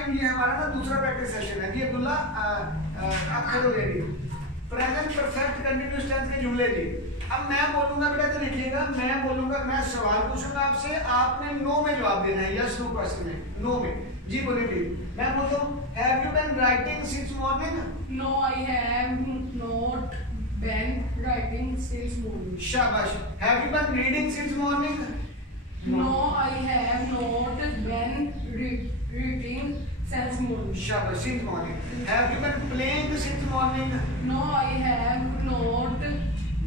Time ये हमारा ना दूसरा प्रैक्टिस सेशन है। जी अब्दुल्ला आप खड़े हो जाइए। प्रेजेंट परफेक्ट कंटिन्यूअस टेंस के जुमले जी। अब मैं बोलूंगा बेटा तो लिखिएगा, मैं बोलूंगा, मैं सवाल पूछूंगा आपसे, आपने नो में जवाब देना है, यस नो क्वेश्चन में, नो में। जी बोलिए प्लीज। मैं बोलता हूँ have you been writing since morning? No I have not been writing since morning. शाबाश। Have you been reading since morning? No, I have not been reading since morning. Shabash, since morning. Have you been playing since morning? No, I have not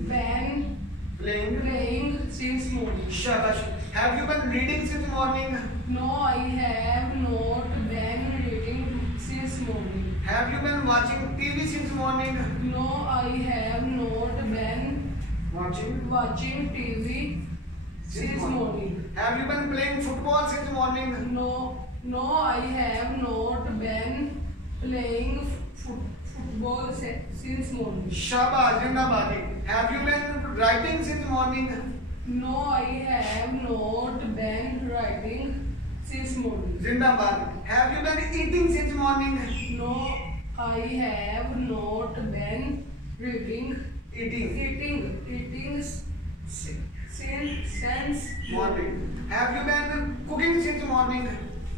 been playing since morning. Shabash. Have you been reading since morning? No, I have not been reading since morning. Have you been watching TV since morning? No, I have not been watching TV since morning. Have you been playing football since morning? No, I have not been playing football since morning. Shabash, जिंदाबाद। Have you been writing since morning? No, I have not been writing since morning. जिंदाबाद। Have you been eating since morning? No, I have not been eating since morning. Have you been cooking since morning?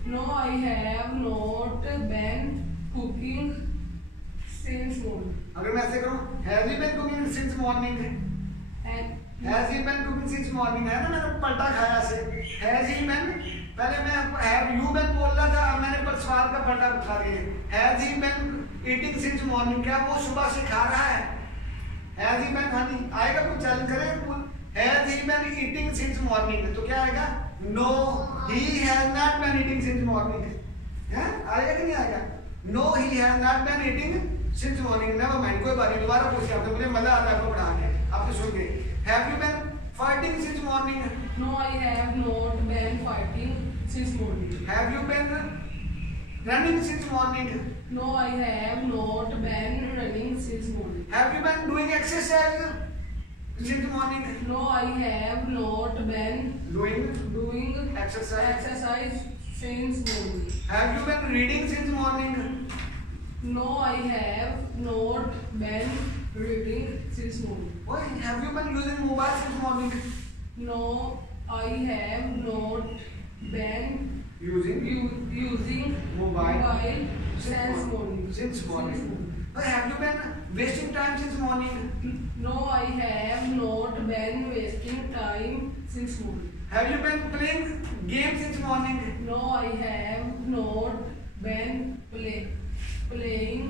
No, I have not been cooking since morning. अगर मैं ऐसे करूँ, have you been cooking since morning? Has he been cooking since morning है ना, मैंने पलटा खाया से। Has he been, पहले मैं have you been बोल रहा था, अब मैंने पर सवाल का पलटा उठा दिया। Has he been eating since morning? क्या वो सुबह से खा रहा है? Has he been खानी आएगा, कुछ चैलेंज करें। Has he been eating since morning? तो क्या आएगा? No, he has not been eating since morning. हैं? आएगा कि नहीं आएगा? No, he has not been eating since morning. Never mind, कोई बात नहीं, दोबारा पूछिए आपने, मुझे मजा आता है आपको पढ़ा के। आपने सुन के Have you been fighting since morning? No, I have not been fighting since morning. Have you been running since morning? No, I have not been running since morning. Have you been doing exercise since morning? No, I have not been doing exercise since morning. Have you been reading since morning? No, I have not been reading since morning. Why have you been using mobile since morning? No, I have not been using mobile since morning. Since morning. Why have you been wasting time since morning? No, I have not been wasting time since morning. Have you been playing games since morning? No, I have not been playing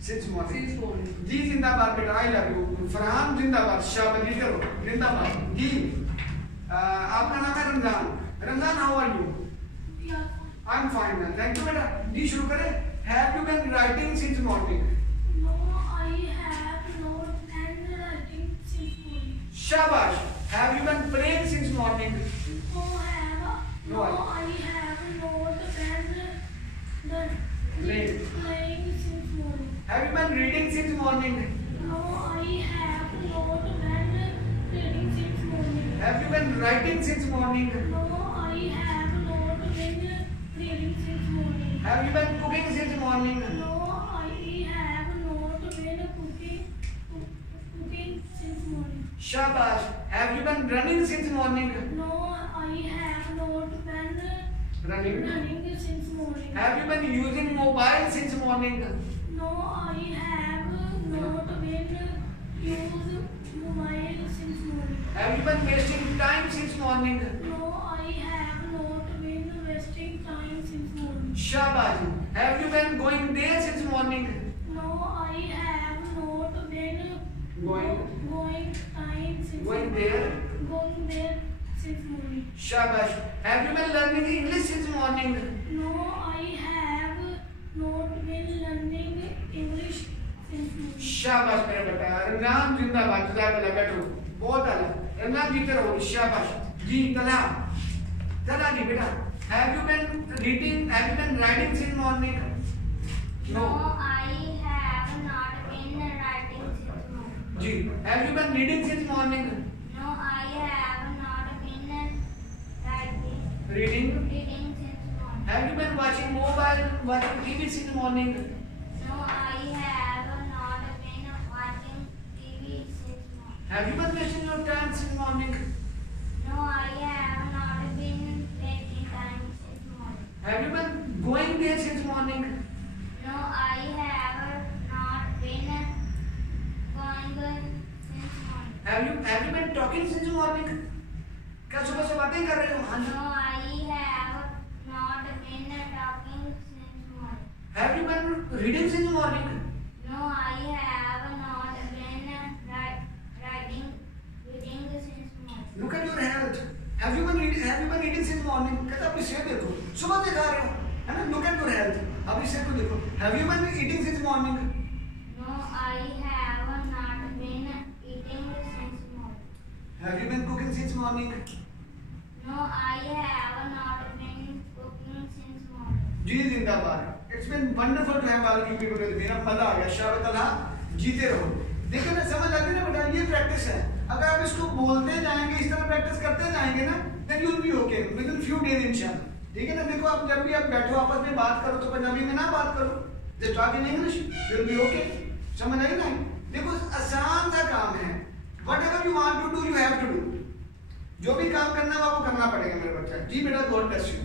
since morning. जी जिंदाबाद बेटा, I love you. Farhan जिंदाबाद, शाबाश, जी करो जिंदाबाद। जी आपका नाम है Ramzan. Ramzan, how are you? I am fine ma'am, thank you बेटा। जी शुरू करें। Have you been writing since morning? No, I have not been writing since morning. शाबाश। Have you been playing since morning? No, I have not been playing since morning. Have you been reading since morning? No, I have not been reading since morning. Have you been writing since morning? No, I have not been reading since morning. Have you been cooking since morning? No, I have not been cooking since morning. Shabash. Have you been running since morning? No, I have not been running since morning. Have you been using mobile since morning? No, I have not been using mobile since morning. Have you been wasting time since morning? No, I have not been wasting time since morning. Shabash. Have you been going there since morning? No, I have not been going time since going there. Going there since morning. Shabash. Have you been learning English since morning? No, I have not been learning English since morning. शाबाश मेरा बेटा। रमजान जिंदाबाद, जज़ाकल्लाह, बैठो, बहुत आला। रमजान जीते रहो, शाबाश। जी तला जी बेटा। Have you been reading? Have you been writing since morning? No, I have not been writing since morning. Ji. Have you been reading since morning? No, I have not been Reading since morning. Have you been watching TV since morning? No, I have not been watching TV since morning. Have you been wasting your time since morning? No, I have not been wasting time since morning. Have you been going there since morning? No, I have not been going since morning. Have you been talking since morning? क्या सुबह से बातें कर रहे हो? हाँ जी. No, I have not been talking since morning. Have you been reading since morning? No, I have not been reading since morning. Look at your health. Have you been eating since morning? कहता अपनी सेहत देखो. सुबह से खा रहे हो, है ना? Look at your health. अपनी सेहत को देखो. Have you been eating since morning? No, I have not been eating since morning. Have you been cooking since morning? No, I have not been cooking since morning. जी जिंदाबाद. It's been wonderful to have all you people with me. मजा आ गया. शाबाश अल्लाह, जीते रहो. देखो ना, समझ आ गई ना बेटा, ये प्रैक्टिस है. अगर आप इसको बोलते जाएंगे, इस तरह प्रैक्टिस करते जाएंगे ना, then you will be okay within few days इंशाल्लाह. ठीक है ना? देखो, आप जब भी आप बैठो आपस में बात करो तो पंजाबी में ना बात करो. Just talk in English. You will be okay. समझ आई ना? देखो, आसान सा काम है. Whatever you want to do, you have to do. जो भी काम करना है वो करना पड़ेगा मेरे बच्चा. जी बेटा, God bless you.